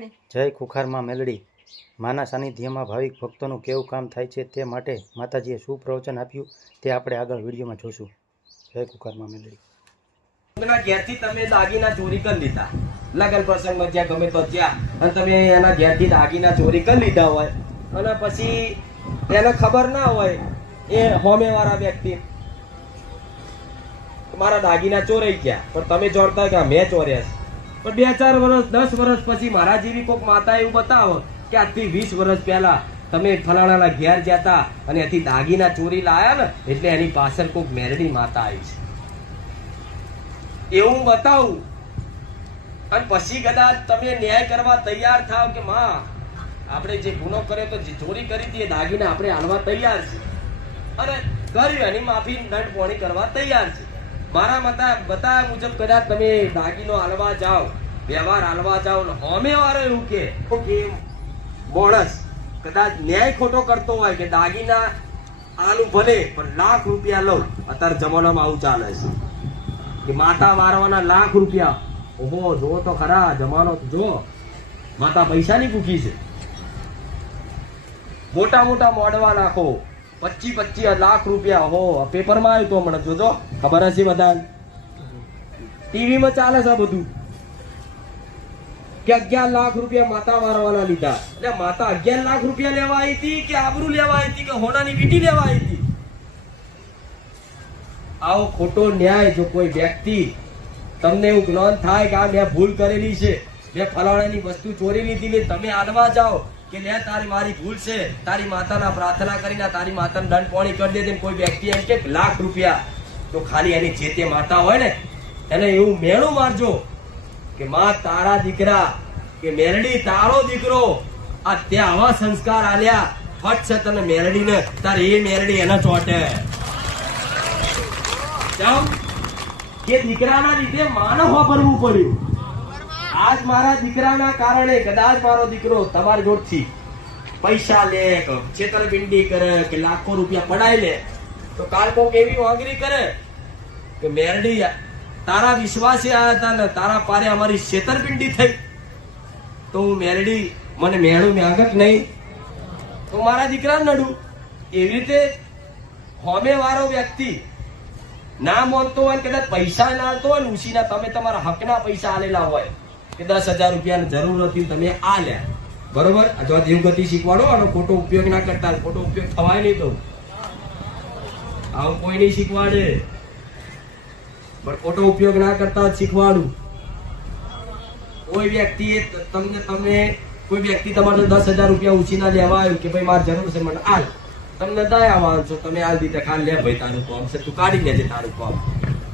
જય ખુખારમાં મેલડી માના સાનિધ્યમાં ભાવિક ભક્તોનું કેવું કામ થાય છે તે માટે માતાજીએ શું પ્રવચન આપ્યું તે આપણે આગળ વિડીયોમાં જોશું. જય ખુખારમાં મેલડી. ઘેરથી તમે દાગીના ચોરી કરી લીધા, લગન પ્રસંગમાં જ્યાં ગમે તો ત્યાં, અને તમે એના ઘેરથી દાગીના ચોરી કરી લીધા હોય અને પછી એને ખબર ના હોય એ હોમેવાળા વ્યક્તિ મારા દાગીના ચોરાઈ ગયા, પણ તમે જોડતા કે મેં ચોર્યા છે. પણ 2-4 વર્ષ 10 વર્ષ પછી મારા જેવી કોઈક માતા એવું બતાવો કે આજથી 20 વર્ષ પહેલા તમે ફલાણાના ઘેર જતા અને એથી દાગીના ચોરી લાયા ને, એટલે એની પાછળ કોઈક મેરડી માતા આવી છે એવું બતાવું, અને પછી કદાચ તમે ન્યાય કરવા તૈયાર થાવ કે માં આપણે જે ગુનો કર્યો તો જે ચોરી કરી હતી એ દાગીના આપણે હાલવા તૈયાર છે અને કર્યું એની માફી દંડ પોણી કરવા તૈયાર છે. મારા બતાવ્યા મુજબ કદાચ તમે દાગીનો હાલવા જાઓ, વ્યવહાર હાલવા જાઓ ને હોમે વાળો એવું કે માણસ કદાચ ન્યાય ખોટો કરતો હોય કે દાગીના આલું ભલે પણ લાખ રૂપિયા લઉં, અત્યારે જમાનામાં આવું ચાલે છે કે માતા મારવાના લાખ રૂપિયા. ઓહો, જો તો ખરા જમાનો, જો માતા પૈસાની ભૂખી છે. મોટા મોટા મોડવા નાખો, 25 લાખ રૂપિયા. હો, પેપરમાં આવ્યું તો હમણાં જોજો, ખબર હશે બધા, ટીવીમાં ચાલે છે બધું કે 11 લાખ રૂપિયા માતા મારવાના લીધા. એટલે માતા 11 લાખ રૂપિયા લેવા આવી હતી કે આબરૂ લેવા આવી હતી કે હોનાની વીટી લેવા આવી હતી? આવો ખોટો ન્યાય જો કોઈ વ્યક્તિ તમને એવું જ્ઞાન થાય કે આ મેં ભૂલ કરેલી છે, મેં ફલાણાની વસ્તુ ચોરી લીધી, તમે આડવા જાઓ કે લે તારી મારી ભૂલ છે, તારી માતાના પ્રાર્થના કરીને તારી માતાને દંડ પોણી કરી દે. કોઈ વ્યક્તિ એમ કે લાખ રૂપિયા, તો ખાલી એની જે તે માતા હોય ને એને એવું મેણું મારજો કે માં તારા દીકરા કે મેરડી તારો દીકરો આ ત્યાં આવા સંસ્કાર આલ્યા, ફટ છે તને મેરડીને, તારે એ મેરડી એને ચોટે. કે દીકરાના લીધે માનવ વાપરવું પડ્યું. આજ મારા દીકરાના કારણે કદાચ મારો દીકરો તમારી જોડથી પૈસા લે, છેતરપિંડી કરે કે લાખો રૂપિયા પડાય લે, તો કાલ કોક એવી વાંગરી કરે કે મેરડી તારા વિશ્વાસે આવ્યા હતા ને તારા પારે અમારી છેતરપિંડી થઈ, તો હું મેરડી મને મેળું મ્યાગત નહીં, તો મારા દીકરા નડું. એવી રીતે હોમે વાળો વ્યક્તિ ના માનતો હોય, કદાચ પૈસા ના આવતો હોય ને ઉછીના, તમે તમારા હકના પૈસા આલેલા હોય કે 10,000 રૂપિયાની જરૂર હતી તમે આ લ્યા, બરોબર, જો દેવગતિ શીખવાડો, આનો ખોટો ઉપયોગ ના કરતા, ખોટો ઉપયોગ થવાય નહીં. તો આવું કોઈ નહીં શીખવાડે, પણ ખોટો ઉપયોગ ના કરતા શીખવાડું. કોઈ વ્યક્તિએ કોઈ વ્યક્તિ તમારે 10,000 રૂપિયા ઉછીના લેવા આવ્યું કે ભાઈ મારે જરૂર છે, મને આલ, તમને દયાવાન છો, તમે આલ દીધા, ખાલી લે ભાઈ તારું કામ છે, તું કાઢી લેજે તારું કામ.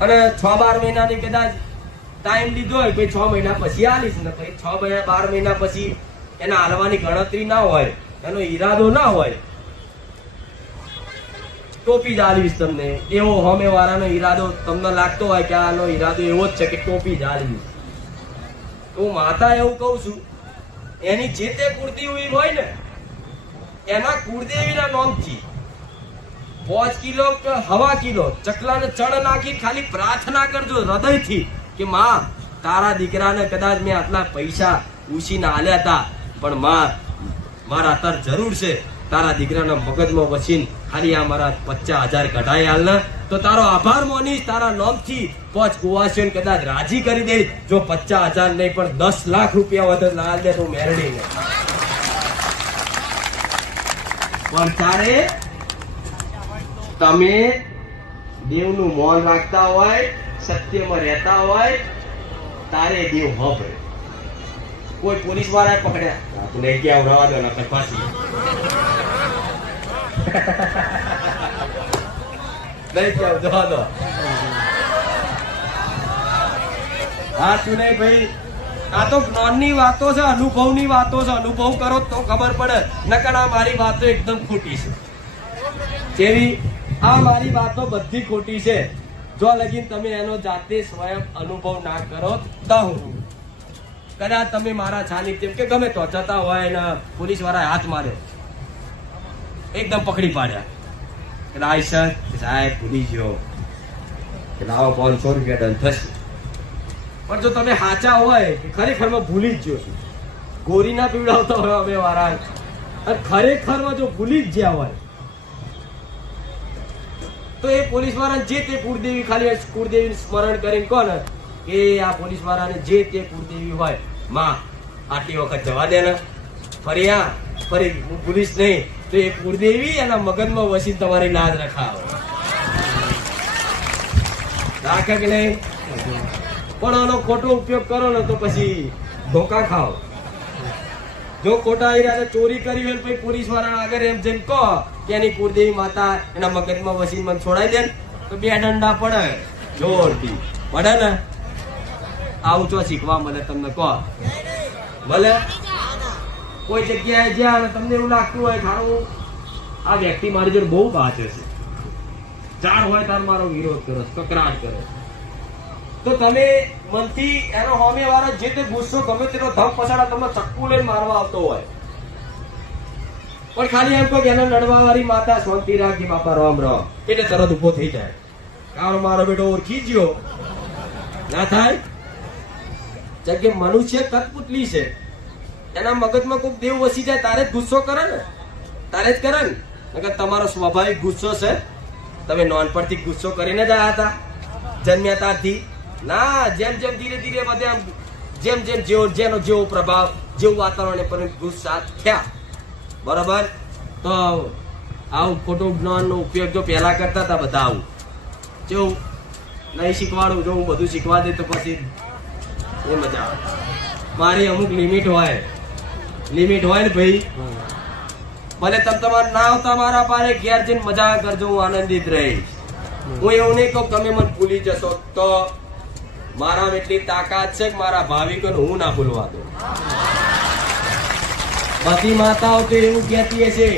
અને 6-12 મહિનાની કદાચ ટાઈમ લીધો હોય, ભાઈ 6 મહિના પછી આલીશ ને, ભાઈ 6-12 મહિના પછી એના હાલવાની ગણતરી ના હોય, એનો ઈરાદો ના હોય, ટોપી જ આલવીશ તમને, એવો હોમે વાળાનો ઈરાદો તમને લાગતો હોય કે આનો ઈરાદો એવો જ છે કે ટોપી જ આલવીશ, તો માતા એવું કઉ છું એની જે તે કુળદેવી હોય ને એના કુળદેવીના નામથી 5 કિલો કે 1.5 કિલો ચકલાને ચણ નાખી ખાલી પ્રાર્થના કરજો હૃદયથી કે માં તારા દીકરાને કદાચ મેં આટલા પૈસા ઉછીને આલ્યા હતા, પણ માં મારા અત્યારે જરૂર છે, તારા દીકરાના મગજમાં વસીને ખાલી આ મારા 50,000 કઢાઈ હાલના, તો તારો આભાર માનીશ, તારા નામથી 5 કુવાસીઓને કદાચ રાજી કરી દે. જો 50,000 નહીં પણ 10 લાખ રૂપિયા વધે લાલ દે તો મેરડીને. પણ તારે તમે દેવનું મૌન રાખતા હોય, સત્યમાં રહેતા હોય, તારે દેવ હોભે. કોઈ પોલીસ વાળા પકડ્યા, તું લઈ ગયા રવા દો ના ફાંસી લઈ જાવ, જવા દો. હા તું નહીં ભાઈ, આ તો જ્ઞાનની વાતો છે, અનુભવની વાતો છે, અનુભવ કરો તો ખબર પડે, નકર આ મારી વાતો એકદમ ખોટી છે. જેવી આ મારી વાતો બધી ખોટી છે, જો લગીન તમે એનો જાતે સ્વયં અનુભવ ના કરો તો કદાચ તમે મારા સાનિધ્ય કે ગમે તો જતા હોય ને પોલીસ વાળા હાથ માર્યો, એકદમ પકડી પાડ્યા કે લાયસન્સ સાહેબ ભૂલી ગયો કે લાવો 500 રૂપિયા દંડ થશે. પણ જો તમે સાચા હોય કે ખરેખરમાં ભૂલી જ ગયો છું, ગોરી ના પીવડાવતા હોય અમે વાળા, અને ખરેખરમાં જો ભૂલી જ જ્યાં હોય તો એ પોલીસ વાળાને જે તે કુળદેવી, ખાલી કુળદેવી સ્મરણ કરીને કહો ને કે આ પોલીસ વાળાને જે તે કુળદેવી હોય, માં આટલી વખત જવા દે ને, ફરી હું ભૂલીશ નહીં, તો એ કુળદેવી એના મગજમાં વસી તમારી લાજ રખાવો, રાખે કે નહીં? પણ આનો ખોટો ઉપયોગ કરો ને તો પછી ધોકા ખાઓ. જો ખોટા ઈરાદે ચોરી કરી હોય પછી પોલીસ વાળા આગળ એમ જેમ કહો કે એની કુળદેવી માતા એના મગજમાં વસી મને છોડાઈ દે તો 2 દંડા પડે, જોરથી પડે ને. આવું ચો શીખવા મળે તમને? કહો ભલે કોઈ જગ્યાએ જ્યાં તમને એવું લાગતું હોય ખારું આ વ્યક્તિ મારી જોડે બહુ બાચે છે, જાણ હોય તાર મારો વિરોધ કરો, કકરાટ કરો, તો તમે મનથી એનો હોમે વાળો જે તે ગુસ્સો ગમે તેનો ધમ પછાડા તમને ચક્કુ લઈને મારવા આવતો હોય, પણ ખાલી એમ કહો કે એને લડવા વાળી માતા શાંતિ રાખી બાપા રામ રામ, એટલે તરત ઉભો થઈ જાય. કારણ મારો બેટો ઓળખી ગયો ના થાય. જગ્યા મનુષ્ય કઠપુતલી છે, એના મગજમાં કોઈ દેવ વસી જાય તારે જ ગુસ્સો કરે ને, તારે જ કરે ને. નકર તમારો સ્વાભાવિક ગુસ્સો છે, તમે નાનપણથી ગુસ્સો કરીને જ આવ્યા હતા જન્મ્યા ત્યારથી ના. જેમ જેમ ધીરે ધીરે બધે જેમ જેનો જેવો પ્રભાવ, જેવું વાતાવરણ પર ગુસ્સા થયા, બરાબર. તો આવું ખોટું જ્ઞાનનો ઉપયોગ જો પહેલા કરતા હતા બધા, આવું જેવું નહીં શીખવાડું, જો હું બધું શીખવા દે તો પછી એ મજા આવે. મારી અમુક લિમિટ હોય ને ભાઈ. ભલે તમે તમારે ના આવતા મારા પાસે ઘેર જઈને મજા કરજો, હું આનંદિત રહીશ. હું એવું નહીં કહું તમે મને ભૂલી જશો, તો મારા એટલી તાકાત છે કે મારા ભાવિકોને હું ના ભૂલવા દઉં. બધી માતાઓ તો એવું કહેતી હશે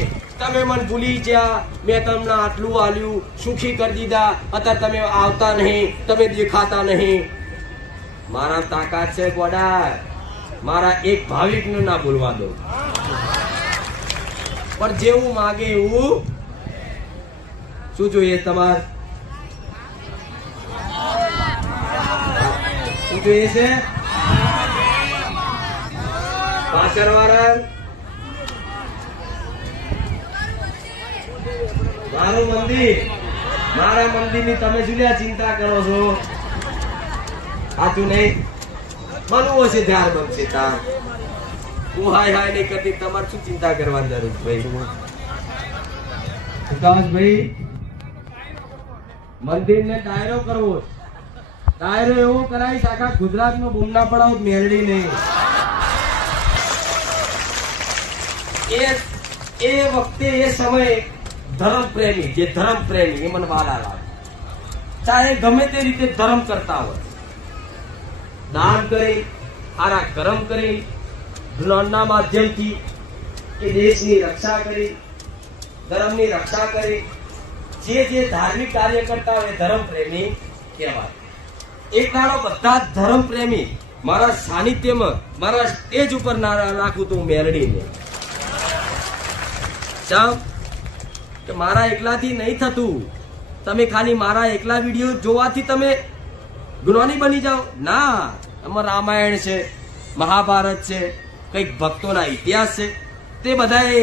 તમે મને ભૂલી ગયા, મેં તમને આટલું આલ્યું, સુખી કરી દીધા, અત્યારે તમે આવતા નહીં, તમે દેખાતા નહીં. મારા તાકાત છે ગોડા, મારા એક ભાવિકને ના ભૂલવા દો. પણ જેવું માગે એવું શું જોઈએ તમારે? શું જોઈએ છે? પાછળ વાળા મારું મંદિર, મારા મંદિરની તમે જુલિયા ચિંતા કરો છો? સાચું નહીં? બનવું હશે ધ્યાન બનશે તાર. હું હાય નહીં કરતી, તમારે શું ચિંતા કરવાની જરૂર ભાઈ? ભાઈ મંદિરને ડાયરો કરવો, ડાયરો એવો કરાવીશ આખા ગુજરાતમાં બૂમના પડાવ મેળવી નહીં. એ વખતે એ સમયે ધર્મ પ્રેમી, જે ધર્મ પ્રેમી એ મને વાલા લાવે, ચાહે ગમે તે રીતે ધર્મ કરતા હોય, દાન કરી, આરા કર્મ કરી, જ્ઞાનના માધ્યમથી કે દેશની રક્ષા કરી, ધર્મની રક્ષા કરી, જે ધાર્મિક કાર્ય કરતા હોય ધર્મ પ્રેમી કહેવાય. એક દાડો બધા ધર્મ પ્રેમી મારા સાનિધ્યમાં મારા સ્ટેજ ઉપર નાખું તો હું મેલડીને. કે મારા એકલાથી નહીં થતું, તમે ખાલી મારા એકલા વિડીયો જોવાથી તમે જ્ઞાની બની જાઓ ના. એમાં રામાયણ છે, મહાભારત છે, કઈક ભક્તોના ઇતિહાસ છે, તે બધાએ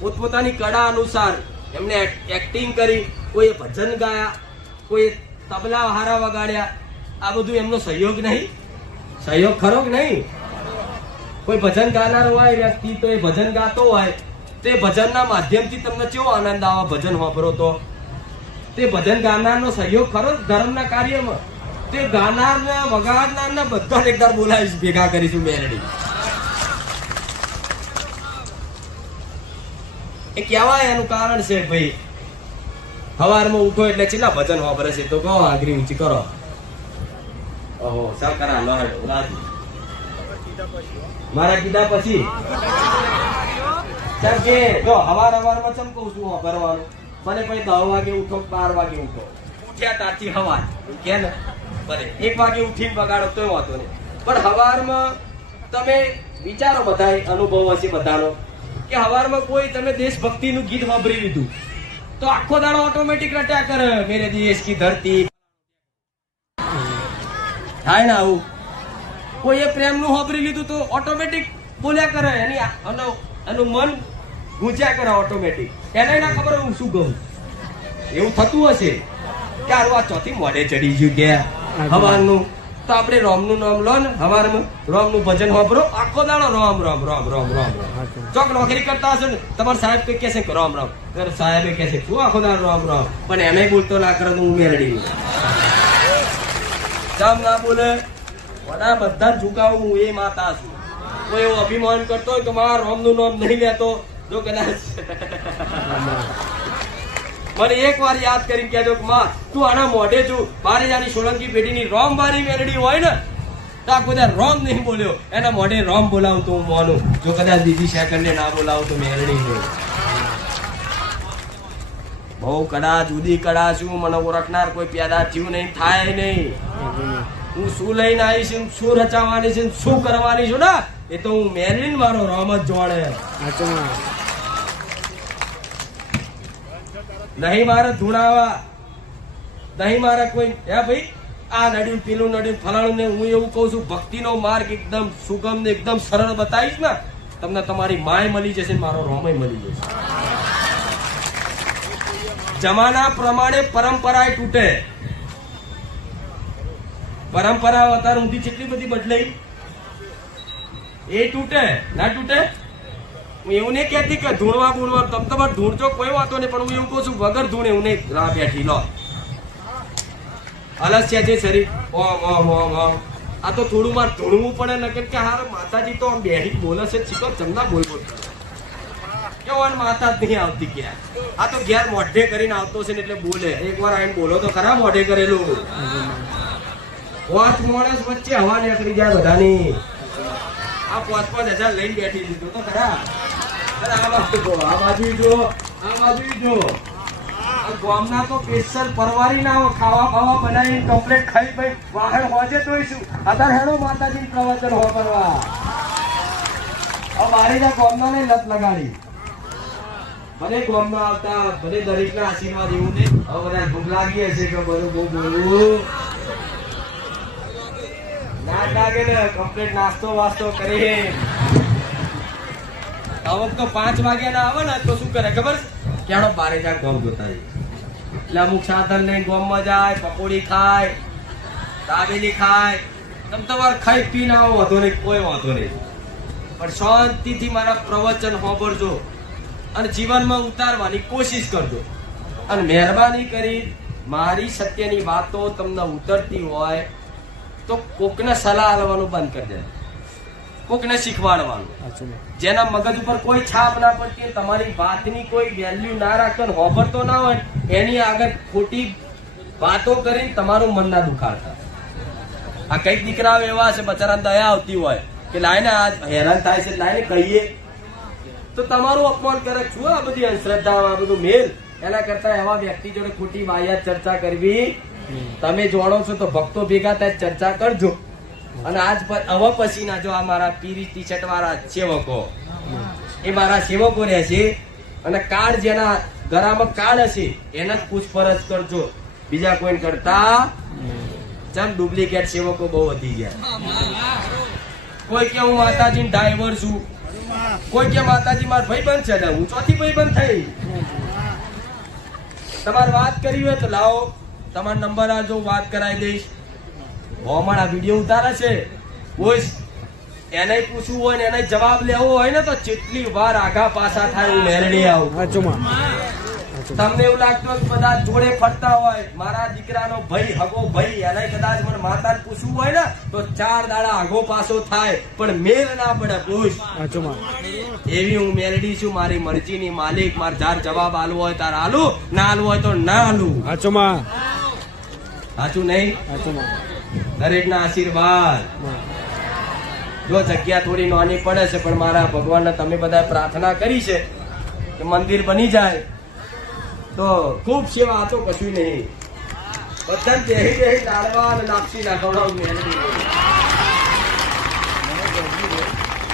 પોતપોતાની કળા અનુસાર એમને એક્ટિંગ કરી, કોઈ ભજન ગાયા, કોઈ તબલા હારા વગાડ્યા. આ બધું એમનો સહયોગ નહીં? સહયોગ ખરો કે નહીં? કોઈ ભજન ગાનાર હોય વ્યક્તિ તો એ ભજન ગાતો હોય, તે ભજનના માધ્યમથી તમને કેવો આનંદ આવે ભજન વાપરો તો? તે ભજન ગાનારનો સહયોગ ખરો ધર્મના કાર્યમાં? તે ગાનારના વગાડનારના બધા એકવાર બોલાવીશ, ભેગા કરીશું મેલડી. એ કહેવાય એનું કારણ છે ભાઈ, સવારમાં ઉઠો એટલે કેટલા ભજન વાપરે છે તો કહો આગરી ઊંચી કરો. ઓહો સા કરા લહેડ રાજી મારા કીધા પછી કેમ કે જો હવારમાં ચમ કહું છું ભરવાનું, મને પછી 10 વાગે ઉઠો, 12 વાગે ઉઠો, ઉઠ્યા ત્યારથી હવાર કે ને ભલે 1 વાગે ઉઠીને બગાડો તોય વાંધો નહીં, પણ હવારમાં તમે વિચારો, બધા અનુભવ હશે બધાનો કે હવારમાં કોઈ તમે દેશભક્તિનું ગીત વાપરી લીધું તો આખો દાડો ઓટોમેટિક રટ્યા કરે, મેરે દેશ કી ધરતી થાય ને આવું. કોઈ એ પ્રેમનું વાપરી લીધું તો ઓટોમેટિક બોલ્યા કરે એનું મન ગુંજ્યા કરે ઓટોમેટિક. એને ના ખબર હું શું કહું. એવું થતું હશે કે આ ચોથી મોઢે ચડી ગયું કે હવારનું તો આપણે રોમનું નામ લો ને હવારમાં રોમનું ભજન વાપરો આખો દાડો રોમ રોમ રોમ રોમ રોમ ચોક નોકરી કરતા હશે ને તમારા સાહેબ કઈ કહેશે કે રોમ રોમ સાહેબ કહેશે શું આખો દાડો રોમ રોમ પણ એમે બોલતો ના કરે તો હું મેરડી ચમ ના બોલે બધા ઝુકાવું હું એ માતા છું. કોઈ એવું અભિમાન કરતો હોય તો મારા રોમનું નામ નહીં લેતો જો કદાચ મને એક વાર યાદ કરીને કહેજો કે માં તું આના મોઢે છું બારેજાની સોલંકી પેઢીની રોમ વાળી મેરડી હોય ને તો આ બધા રોમ નહીં બોલ્યો એના મોઢે રોમ બોલાવું તો હું મોનું. જો કદાચ બીજી સેકન્ડે ના બોલાવું તો મેરડી નહીં. બહુ કદાચ જુદી કડા છું મને ઓળખનાર કોઈ પેદા થયું નહીં થાય નહીં. હું શું લઈને આવી છું શું રચાવાની છે શું કરવાની છું ને એ તો હું મેરડી મારો રોમ જ જોડે. નહીં મારે ધૂણાવા નહીં મારે કોઈ હે ભાઈ આ નડ્યું પેલું નડ્યું ફલાણું ને હું એવું કઉ છું ભક્તિનો માર્ગ એકદમ સુગમ ને એકદમ સરળ બતાવીશ ને તમને તમારી માય મળી જશે ને મારો રોમય મળી જશે. જમાના પ્રમાણે પરંપરા તૂટે. પરંપરા અત્યાર ઊંધી કેટલી બધી બદલાઈ એ તૂટે ના તૂટે. હું એવું નહીં કહેતી કે ધૂણવા બૂણવા તમે તમારે ધૂણજો કોઈ વાતો નહીં પણ હું એવું કહું છું વગર ધૂણ એવું નહીં રાહ બેઠી લો અલસ્યા છે શરીર ઓમ ઓમ ઓમ ઓમ આ તો થોડું મારે ધૂણવું પડે નકર કે હાર માતાજી તો આમ બેહી બોલે છે ચીકો ચમના બોલ બોલ કેવું માતા જ નહીં આવતી ક્યાં આ તો ઘેર મોઢે કરીને આવતો છે ને એટલે બોલે એકવાર આવીને બોલો તો ખરા મોઢે કરેલું. પાંચ માણસ વચ્ચે હવા નીકળી જાય બધાની આ 5,000 લઈને બેઠી દીધો તો ખરા. આ બાજુ જો ગામના તો સ્પેશિયલ પરવારી ના ખાવા ખાવા બનાવીને કમ્પ્લેટ ખાઈ ભાઈ વાહન હોજે તોઈશું અત્યારે હેડો માતાજી પ્રવચન હો કરવા મારી ના ગામના ને લત લગાડી ભલે ગામમાં આવતા ભલે દરેક ના આશીર્વાદ એવું ને હવે બધા ભૂખ લાગી હશે કે બધું બહુ બોલવું ના લાગે ને કમ્પ્લીટ નાસ્તો વાસ્તો કરી હવે તો 5 વાગ્યા ના આવે ને તો શું કરે ખબર ક્યાંનો બારે જા ગામ જોતા એટલે અમુક સાધન લઈને ગામમાં જાય પકોડી ખાય દાબેલી ખાય તમે તમારે ખાઈ પી ના આવો વાંધો નહીં કોઈ વાંધો નહીં પણ શાંતિથી મારા પ્રવચન સાંભળજો અને જીવનમાં ઉતારવાની કોશિશ કરજો અને મહેરબાની કરી મારી સત્યની વાતો તમને ઉતરતી હોય તો કોકને સલાહ આપવાનું બંધ કરી દે. કોકને શીખવાડવાનું જેના મગજ ઉપર કોઈ છાપ ના પડતી તમારી વાતની કોઈ વેલ્યુ ના રાખતો હોભરતો ના હોય એની આગળ ખોટી વાતો કરીને તમારું મન ના દુખાડતા. આ કઈક દીકરાઓ એવા છે બચારાને દયા આવતી હોય કે લાઈને આ હેરાન થાય છે લાઈને કહીએ તો તમારું અપમાન કરે છું આ બધી અંધશ્રદ્ધા આ બધું મેલ એના કરતા એવા વ્યક્તિ જોડે ખોટી વાહિયાત ચર્ચા કરવી તમે જાણો છો તો ભક્તો ભેગા થાય ચર્ચા કરજો. અને આજ હવે પછી ના જો આ મારા પીરી ટી શર્ટ વાળા સેવકો એ મારા સેવકો રહે છે અને કાર્ડ જેના ગળામાં કાર્ડ હશે એને જ પૂછપરછ કરજો બીજા કોઈ કરતા ચમ ડુપ્લિકેટ સેવકો બહુ વધી ગયા. કોઈ કે હું માતાજી ડ્રાઈવર છું કોઈ કે માતાજી મારા ભાઈબંધ છે હું ચોથી ભાઈબંધ થઈ. તમારે વાત કરી હોય તો લાવો તમારો નંબર આજો વાત કરાવી દઈશ. આ વિડીયો ઉતારે છે કોઈ એને પૂછવું હોય ને એને જવાબ લેવો હોય ને તો જેટલી વાર આગા પાછા થાય હું મેરડી આવું. તમને એવું લાગતું બધા જોડે ફરતા હોય મારા દીકરાનો ભાઈ હગો ભાઈ એને કદાચ મને માતા પૂછવું હોય ને તો 4 દાડા આગો પાછો થાય પણ મેર ના પડે. પૂછ એવી હું મેરડી છું મારી મરજીની માલિક. મારે જાર જવાબ આલવો હોય તાર આલું ના આલવું હોય તો ના આલું. સાચું નહીં? દરેક ના આશીર્વાદ. જો જગ્યા થોડી નાની પડે છે પણ મારા ભગવાનને તમે બધા પ્રાર્થના કરી છે કે મંદિર બની જાય તો ખૂબ સેવા તો કશું નહીં. બધા બેહી લાડવા અને લાપસી નાખવડાવું.